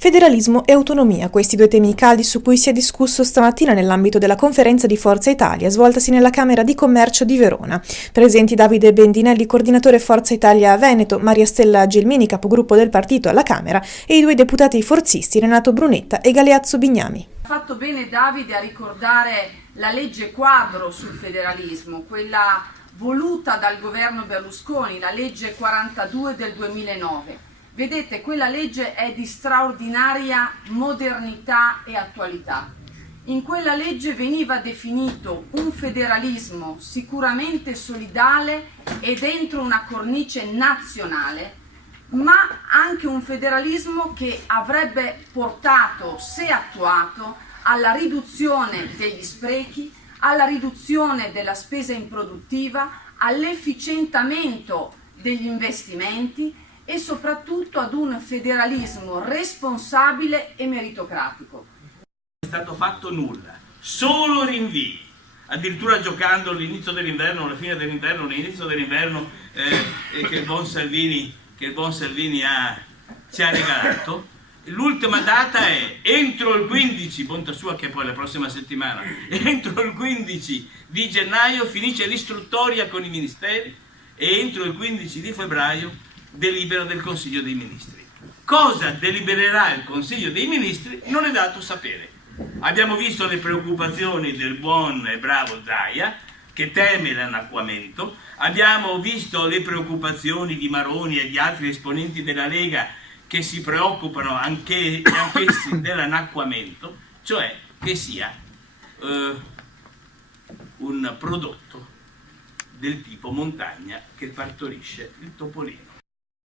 Federalismo e autonomia, questi due temi caldi su cui si è discusso stamattina nell'ambito della conferenza di Forza Italia svoltasi nella Camera di Commercio di Verona. Presenti Davide Bendinelli, coordinatore Forza Italia Veneto, Maria Stella Gelmini, capogruppo del partito alla Camera, e i due deputati forzisti Renato Brunetta e Galeazzo Bignami. Ha fatto bene Davide a ricordare la legge quadro sul federalismo, quella voluta dal governo Berlusconi, la legge 42 del 2009. Vedete, quella legge è di straordinaria modernità e attualità. In quella legge veniva definito un federalismo sicuramente solidale e dentro una cornice nazionale, ma anche un federalismo che avrebbe portato, se attuato, alla riduzione degli sprechi, alla riduzione della spesa improduttiva, all'efficientamento degli investimenti e soprattutto ad un federalismo responsabile e meritocratico. Non è stato fatto nulla, solo rinvii, addirittura giocando l'inizio dell'inverno, la fine dell'inverno, l'inizio dell'inverno che il buon Salvini ci ha regalato. L'ultima data è entro il 15, bontà sua che poi la prossima settimana, entro il 15 di gennaio finisce l'istruttoria con i ministeri e entro il 15 di febbraio delibera del Consiglio dei Ministri. Cosa delibererà il Consiglio dei Ministri non è dato sapere. Abbiamo visto le preoccupazioni del buon e bravo Zaia, che teme l'annacquamento, abbiamo visto le preoccupazioni di Maroni e di altri esponenti della Lega che si preoccupano anch'essi dell'annacquamento, cioè che sia un prodotto del tipo montagna che partorisce il topolino.